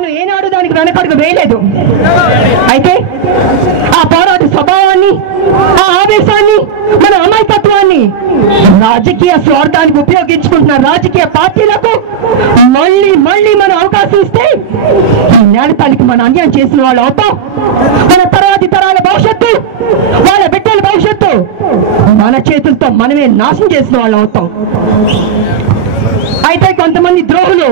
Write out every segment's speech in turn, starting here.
మనం ఏనాడు దానికి వెనకడుగు వేయలేదు. అయితే ఆ పోరాట స్వభావాన్ని ఆ ఆవేశాన్ని మన అమాయకత్వాన్ని రాజకీయ స్వార్థానికి ఉపయోగించుకుంటున్న రాజకీయ పార్టీలకు మళ్ళీ మళ్ళీ మన అవకాశం ఇస్తే ఈ నేలతానికి మన అన్యాయం చేసిన వాళ్ళు అవుతాం. మన తర్వాతి తరాల భవిష్యత్తు వాళ్ళ బిడ్డల భవిష్యత్తు మన చేతులతో మనమే నాశనం చేసిన వాళ్ళు అవుతాం. అయితే కొంతమంది ద్రోహులు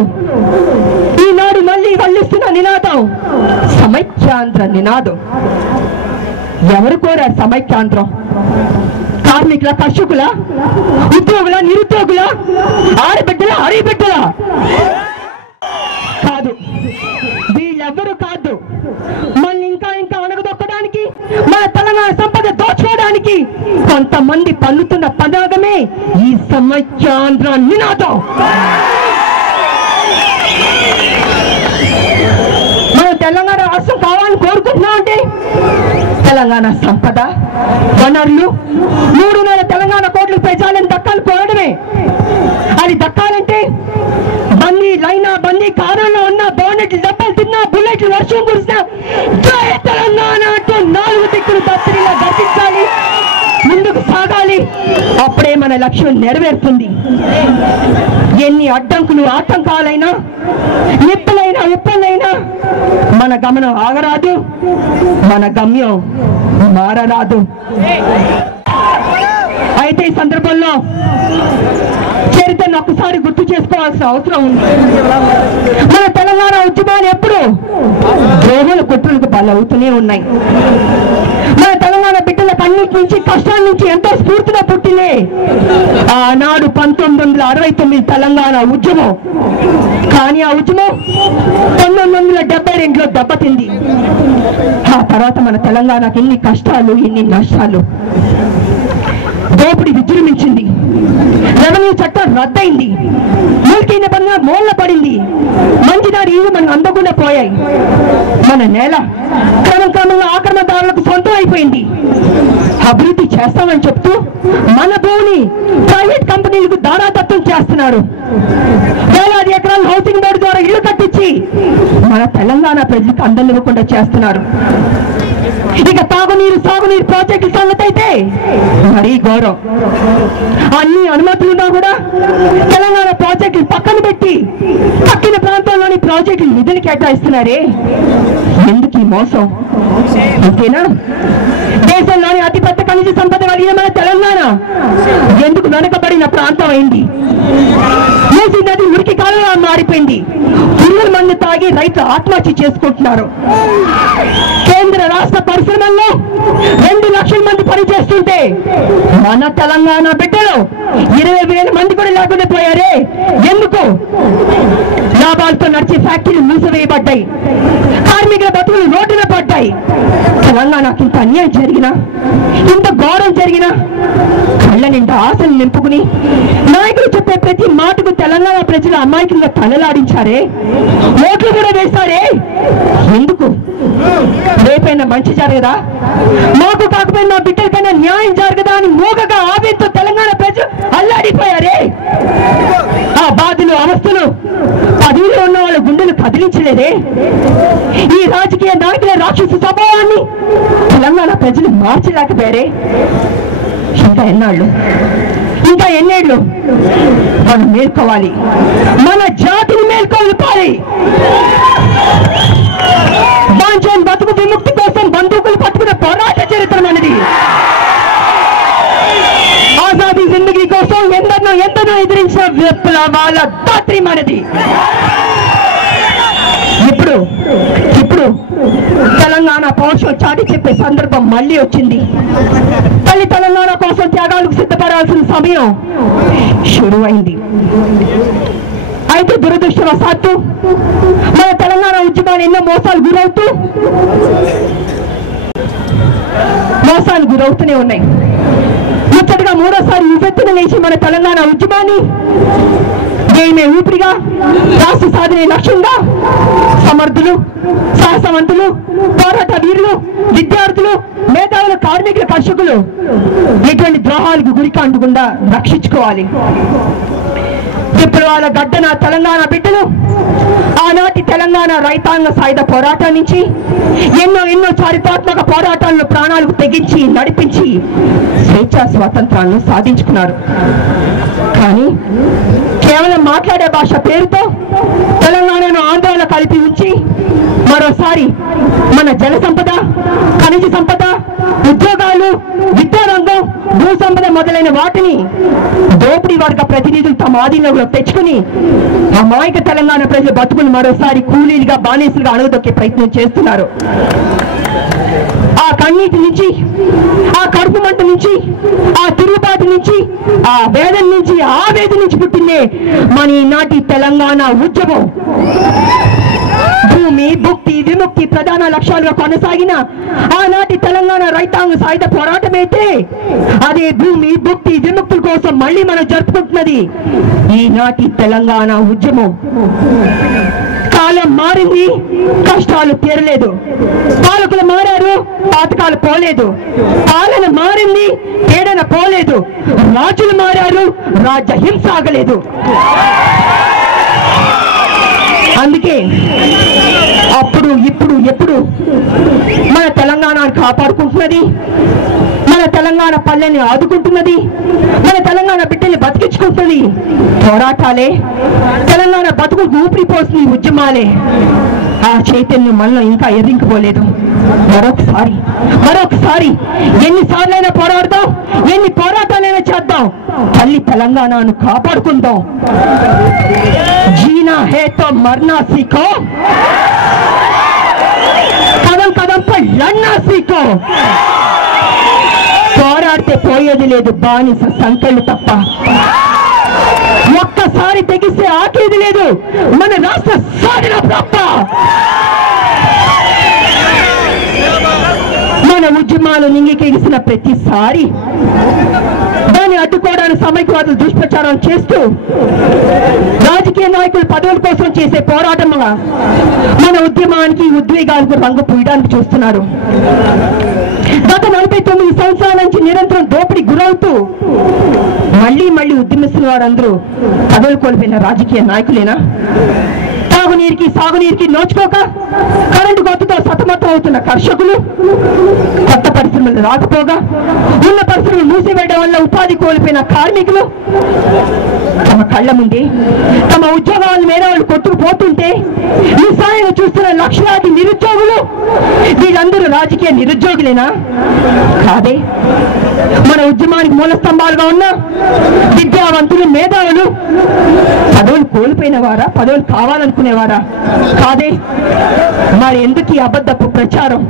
ఈనాడు మళ్ళీ వల్లిస్తున్న నినాదం సమైక్యాంధ్ర నినాదం. ఎవరు కోరారు సమైక్యాంధ్రం? కార్మికుల కర్షకుల ఉద్యోగుల నిరుద్యోగుల ఆడబిడ్డల హరిబిడ్డల? కాదు. వీళ్ళెవ్వరు కాదు. మళ్ళీ ఇంకా ఇంకా అణగదొక్కడానికి మన తెలంగాణ సంపద దోచుకోవడానికి కొంతమంది పన్నుతున్న పదాగమే ఈ సమైక్యాంధ్ర నినాదం. మనం తెలంగాణ రాష్ట్రం కావాలని కోరుకుంటున్నాం అంటే తెలంగాణ సంపద వనరులు మూడున్నర తెలంగాణ కోట్లు ప్రజలను దక్కాలి కోరడమే. అది దక్కాలంటే బందీ లైనా బందీ కారంలో ఉన్న బాగున్నట్లు దెబ్బలు తిన్నా బుల్లెట్లు వర్షం కురిసినా జై తెలంగాణ అంటూ నాలుగు దిక్కులు దత్తరిలా గర్తించాలి ముందుకు సాగాలి అప్పుడే మన లక్ష్యం నెరవేరుతుంది. ఎన్ని అడ్డంకులు ఆటంకాలైనా నిప్పులైనా ఉప్పులైనా మన గమనం ఆగరాదు మన గమ్యం మారరాదు. అయితే ఈ సందర్భంలో చరిత్రను ఒక్కసారి గుర్తు చేసుకోవాల్సిన అవసరం ఉంది. మన తెలంగాణ ఉద్యమాలు ఎప్పుడు ద్రోహుల కుట్రలకు బలవుతూనే ఉన్నాయి. మన తెలంగాణ బిడ్డల నుంచి కష్టాల నుంచి ఎంతో స్ఫూర్తిగా పుట్టినే ఆనాడు పంతొమ్మిది వందల అరవై తొమ్మిది తెలంగాణ ఉద్యమం. కానీ ఆ ఉద్యమం పంతొమ్మిది వందల డెబ్బై రెండులో దెబ్బతింది. ఆ తర్వాత మన తెలంగాణకి ఎన్ని కష్టాలు ఇన్ని నష్టాలు. దోపిడి విజృంభించింది. రెవెన్యూ చట్టం రద్దయింది. మూలికీ నిబంధన మూలన పడింది మంచిదారి ఇవి మనకు అందకుండా పోయాయి. మన నేల క్రమం క్రమంగా ఆక్రమణదారులకు సొంతం అయిపోయింది. అభివృద్ధి చేస్తామని చెప్తూ మన భూమిని ప్రైవేట్ కంపెనీలకు దారాదత్తం చేస్తున్నారు. వేలాది ఎకరాలు హౌసింగ్ బోర్డు ద్వారా ఇల్లు కట్టించి మన తెలంగాణ ప్రజలకు అందనివ్వకుండా చేస్తున్నారు. ఇక తాగునీరు సాగునీరు ప్రాజెక్టుల సంగతి అయితే మరీ ఘోరం. అన్ని అనుమతులున్నా కూడా తెలంగాణ ప్రాజెక్టులు పక్కన పెట్టి పక్కన ప్రాంతాల్లోని ప్రాజెక్టులు నిధులు కేటాయిస్తున్నారే. ఎందుకు ఈ మోసం? అంతేనా? దేశంలోని అతిపెద్ద ఖనిజ సంపద కలిగిన మన తెలంగాణ ఎందుకు వెనకబడిన ప్రాంతం అయింది? మూసీ నది మురికి కాలంలో మారిపోయింది. నీళ్ళు తాగి రైతులు ఆత్మహత్య చేసుకుంటున్నారు. కేంద్ర రాష్ట్ర పరిశ్రమల్లో రెండు లక్షల మంది పనిచేస్తుంటే మన తెలంగాణ బిడ్డలు ఇరవై వేల మంది కూడా లేకుండా పోయారే? ఎందుకు? లాభాలతో నడిచే ఫ్యాక్టరీలు మూసివేయబడ్డాయి కార్మికుల బతుకులు రోడ్డున పడ్డాయి తెలంగాణకి ఇంత అన్యాయం జరిగినా ఇంత ఘోరం జరిగినా కళ్ళ నిండా ఆశలు నింపుకుని నాయకులు చెప్పే ప్రతి మాటకు తెలంగాణ ప్రజలు అమాయకులుగా తలలాడించారే ఓట్లు కూడా వేశారే ఎందుకు? రేపైనా మంచి జరగదా? మాకు కాకపోయినా మా బిడ్డలకైనా న్యాయం జరగదా అని మూగగా ఆవేతో తెలంగాణ ప్రజలు అల్లాడిపోయారే? ఆ బాధలు అవస్థలు పదవిలో ఉన్న వాళ్ళ గుండెలు కదిలించలేదే? ఈ రాజకీయ నాయకుల రాక్షస స్వభావాన్ని తెలంగాణ ప్రజలు మార్చలేకపోయారే? ఇంకా ఎన్నాళ్ళు? ఇంకా ఎన్నేళ్ళు? మనం మేల్కోవాలి. మన జాతిని మేల్కొల్పాలి ఆజాదీ జిందగీ కోసం ఎందరినో ఎంతనో ఎదిరించిన విప్లవాల దాత్రి మనది ఇప్పుడు ఇప్పుడు తెలంగాణ పౌరుషం చాటి చెప్పే సందర్భం మళ్ళీ వచ్చింది. తల్లి తెలంగాణ కోసం త్యాగాలకు సిద్ధపడాల్సిన సమయం షురువైంది. అయితే దురదృష్టవశాత్తు మన తెలంగాణ ఉద్యమాలు ఎన్నో మోసాలు గురవుతూ మోసాలు గురవుతూనే ఉన్నాయి. ముచ్చటగా మూడోసారి విపత్తులు లేచి మన తెలంగాణ ఉద్యమాన్ని మేమే ఊపిరిగా రాష్ట్ర సాధనే లక్ష్యంగా సమర్థులు సాహసవంతులు పోరాట వీరులు విద్యార్థులు మేధావులు కార్మికుల కర్షకులు ఎటువంటి ద్రోహాలకు గురి కాండకుండా రక్షించుకోవాలి. విప్లవాల గడ్డన తెలంగాణ బిడ్డలు ఆనాటి తెలంగాణ రైతాంగ సాయుధ పోరాటం నుంచి ఎన్నో ఎన్నో చారిత్రాత్మక పోరాటాలను ప్రాణాలకు తెగించి నడిపించి స్వేచ్ఛా స్వాతంత్రాలను సాధించుకున్నారు. కానీ కేవలం మాట్లాడే భాష పేరుతో తెలంగాణను ఆందోళన కలిపి ఉంచి మరోసారి మన జల సంపద ఖనిజ సంపద ఉద్యోగాలు విద్యారంగం భూ సంపద మొదలైన వాటిని దోపిడీ వర్గ ప్రతినిధులు తమ ఆధీనంలో తెచ్చుకుని అమాయక తెలంగాణ ప్రజల బతుకులు మరోసారి కూలీలుగా బానిసలుగా అణుగుదొక్కే ప్రయత్నం చేస్తున్నారు. ఆ కన్నీటి నుంచి ఆ కడుపు మంట నుంచి ఆ తిరుగుబాటు నుంచి ఆ వేదన నుంచి ఆ వేద నుంచి పుట్టిందే మన ఈనాటి తెలంగాణ ఉద్యమం. భూమి భుక్తి విముక్తి ప్రధాన లక్ష్యాలుగా కొనసాగిన ఆనాటి తెలంగాణ సాయుధ పోరాటం పోరాటమైతే అదే భూమి భుక్తి విముక్తుల కోసం మళ్ళీ మనం జరుపుకుంటున్నది ఈనాటి తెలంగాణ ఉద్యమం. కాలం మారింది కష్టాలు తీరలేదు. పాలకులు మారారు పాతకాలు పోలేదు. పాలన మారింది పీడన పోలేదు. రాజులు మారారు రాజ్య హింస ఆగలేదు. అందుకే అప్పుడు ఇప్పుడు ఎప్పుడు మన తెలంగాణను కాపాడుకుంటున్నది మన తెలంగాణ పల్లెని ఆదుకుంటున్నది మన తెలంగాణ బిడ్డల్ని బతికించుకుంటుంది పోరాటాలే తెలంగాణ బతుకు ఊపిరి ఉద్యమాలే. ఆ చైతన్యం మనలో ఇంకా ఎదింకపోలేదు మరొకసారి మరొకసారి ఎన్నిసార్లైనా పోరాడదాం ఎన్ని పోరాటాలైనా చేద్దాం. తల్లి తెలంగాణను కాపాడుకుందాం. जीना है तो मरना सीखो కదం కదం పై లడ్నా సీకో పోరాడితే పోయేది లేదు బానిస సంకళ్ళు తప్ప ఒక్కసారి తెగిస్తే ఆకేది లేదు మన రాష్ట్ర సాధన తప్ప మన ఉద్యమాలు నింగికెగిసిన ప్రతిసారి దాన్ని అడ్డుకోవడానికి సమైక్యవాదులు దుష్ప్రచారం చేస్తూ రాజకీయ నాయకులు పదవుల కోసం చేసే పోరాటంగా మన ఉద్యమానికి ఉద్వేగాలకు రంగు పూయడానికి చూస్తున్నారు. గత నలభై తొమ్మిది సంవత్సరాల నుంచి నిరంతరం దోపిడీ గురవుతూ మళ్ళీ మళ్ళీ ఉద్యమిస్తున్న వారందరూ పదవులు కోల్పోయిన రాజకీయ నాయకులేనా? తాగునీరుకి సాగునీరుకి నోచుకోక కరెంటు కొత్తతో సతమతం అవుతున్న కర్షకులు కొత్త పరిశ్రమలు రాకపోగా ఉన్న పరిశ్రమలు మూసివేయడం వల్ల ఉపాధి కోల్పోయిన కార్మికులు తమ కళ్ళ ముందే తమ ఉద్యోగాల మీద వాళ్ళు కొట్టుకుపోతుంటే నిస్సాయంగా చూస్తున్న లక్షలాది నిరుద్యోగులు వీళ్ళందరూ రాజకీయ నిరుద్యోగులేనా? కాదే. మన ఉద్యమానికి మూల స్తంభాలుగా ఉన్న విద్యావంతులు మేధావులు కోల్పోయిన పదవులు కావాలనుకునేవారా? కాదే. మరి ఎందుకు ఈ అబద్ధపు ప్రచారం?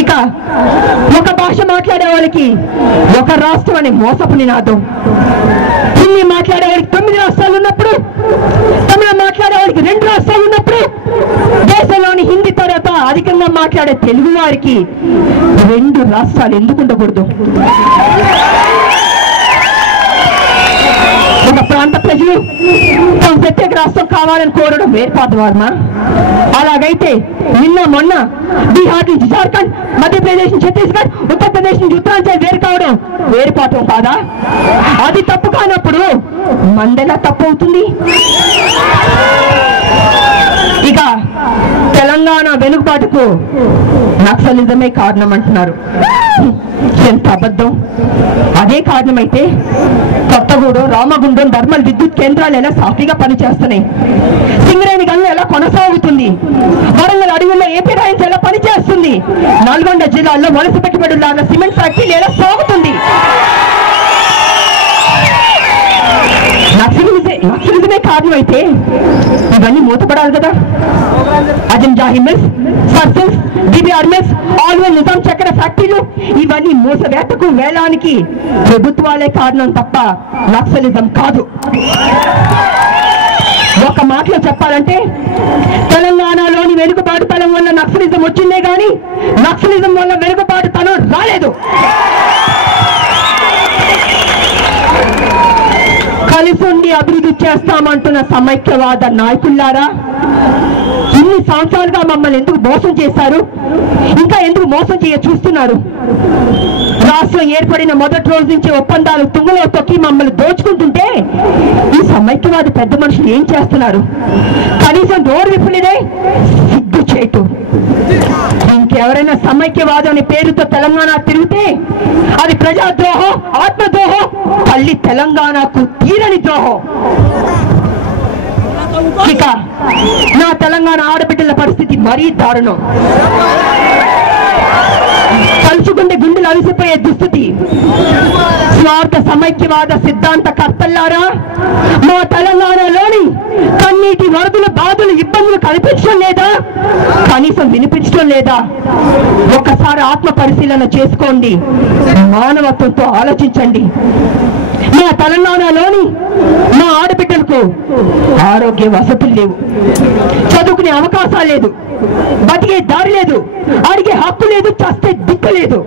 ఇక ఒక భాష మాట్లాడే వాళ్ళకి ఒక రాష్ట్రం అనే మోసపు నినాదం. హిందీ మాట్లాడే వాళ్ళకి తొమ్మిది రాష్ట్రాలు ఉన్నప్పుడు తమిళ మాట్లాడే వాళ్ళకి రెండు రాష్ట్రాలు ఉన్నప్పుడు దేశంలోని హిందీ తర్వాత అధికంగా మాట్లాడే తెలుగు వారికి రెండు రాష్ట్రాలు ఎందుకు ఉండకూడదు? ప్రజలు తమ ప్రత్యేక రాష్ట్రం కావాలని కోరడం వేర్పాతవారమా అలాగైతే నిన్న మొన్న బీహార్ నుంచి జార్ఖండ్ మధ్యప్రదేశ్ నుంచి ఛత్తీస్గఢ్ ఉత్తరప్రదేశ్ నుంచి ఉత్తరాంచల్ వేరు కావడం వేరుపాతం కాదా? అది తప్పు కానప్పుడు మందెలా తప్పు అవుతుంది. ఇక తెలంగాణ వెనుకబాటుకు నక్సలిజమే కారణం అంటున్నారు. ఎంత అబద్ధం? అదే కారణమైతే కొత్తగూడెం రామగుండం ధర్మల్ విద్యుత్ కేంద్రాలు ఎలా సాఫీగా పనిచేస్తున్నాయి? సింగరేణి గనులు ఎలా కొనసాగుతుంది? వరంగల్ అడవుల్లో ఏపీ రైన్స్ ఎలా పనిచేస్తుంది? నల్గొండ జిల్లాలో వలస పెట్టుబడుల సిమెంట్ ఫ్యాక్టరీలు ఎలా సాగుతుంది? నక్సలిజమే నక్సలిజమే ఇవన్నీ మూతపడాలి కదా. Azam Jahi mills Sirsilk DBR mills ఆల్వే Nizam చక్కెర ఫ్యాక్టరీలు ఇవన్నీ మూసవేతకు వేలానికి ప్రభుత్వాలే కారణం తప్ప నక్సలిజం కాదు. ఒక మాటలో చెప్పాలంటే తెలంగాణలోని వెనుకబాటుతనం వల్ల నక్సలిజం వచ్చిందే గాని నక్సలిజం వల్ల వెనుకబాటుతనం రాలేదు. కలిసి అభివృద్ధి చేస్తామంటున్న సమైక్యవాద నాయకుల్లారా ఇన్ని సంవత్సరాలుగా మమ్మల్ని ఎందుకు మోసం చేశారు? ఇంకా ఎందుకు మోసం చేయ చూస్తున్నారు? రాష్ట్రం ఏర్పడిన మొదటి రోజు నుంచి ఒప్పందాలు తుంగలో తొక్కి మమ్మల్ని దోచుకుంటుంటే ఈ సమైక్యవాది పెద్ద మనుషులు ఏం చేస్తున్నారు? కనీసం డోర్ విప్పలేదే? సిగ్గు చేటు. ఇంకెవరైనా సమైక్యవాదం అనే పేరుతో తెలంగాణ తిరిగితే అది ప్రజాద్రోహం తల్లి తెలంగాణకు తీరని ద్రోహం. ఇక నా తెలంగాణ ఆడబిడ్డల పరిస్థితి మరీ దారుణం. తలుచుకుంటే అలసిపోయే దుస్థితి. స్వార్థ సమైక్యవాద సిద్ధాంత కర్తల్లారా మా తెలంగాణలోని కన్నీటి వరదలు బాధలు ఇబ్బందులు కనిపించడం లేదా? కనీసం వినిపించడం లేదా? ఒక్కసారి ఆత్మ పరిశీలన చేసుకోండి. మానవత్వంతో ఆలోచించండి. మా తెలంగాణలోని మా ఆడబిడ్డలకు ఆరోగ్య వసతులు లేవు. చదువుకునే అవకాశాలు లేదు. బతికే దారి లేదు. అడిగే హక్కు లేదు చస్తే దిక్కు లేదు.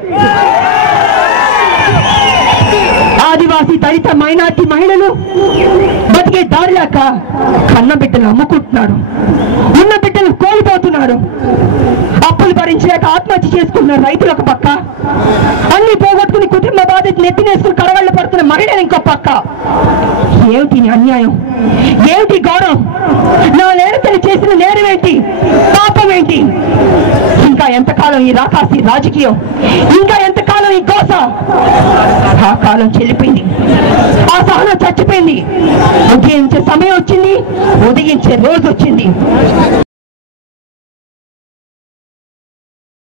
ఆదివాసీ దళిత మైనార్టీ మహిళలు బతికే దారి లేక కన్న బిడ్డలు అమ్ముకుంటున్నారు. ఉన్న బిడ్డలు కోల్పోతున్నారు. అప్పులు భరించలేక ఆత్మహత్య చేసుకున్న రైతులు ఒక పక్క. అన్ని పోగొట్టుకుని కుటుంబ బాధ్యత నెత్తినేసుకుని కడవళ్ళు పడుతున్న మహిళలు ఇంకో పక్క. ఏమిటి అన్యాయం? ఏమిటి గౌరవం నా నేరతలు చేసిన నేరం ఏంటి? పాపం ఏంటి? ఇంకా ఎంతకాలం ఈ రాకాసి రాజకీయం? ఇంకా ఎంతకాలం ఈ కోస ఆ కాలం చెల్లిపోయింది. ఆ సహనం చచ్చిపోయింది. ఉదయించే సమయం వచ్చింది ఉదయించే రోజు వచ్చింది.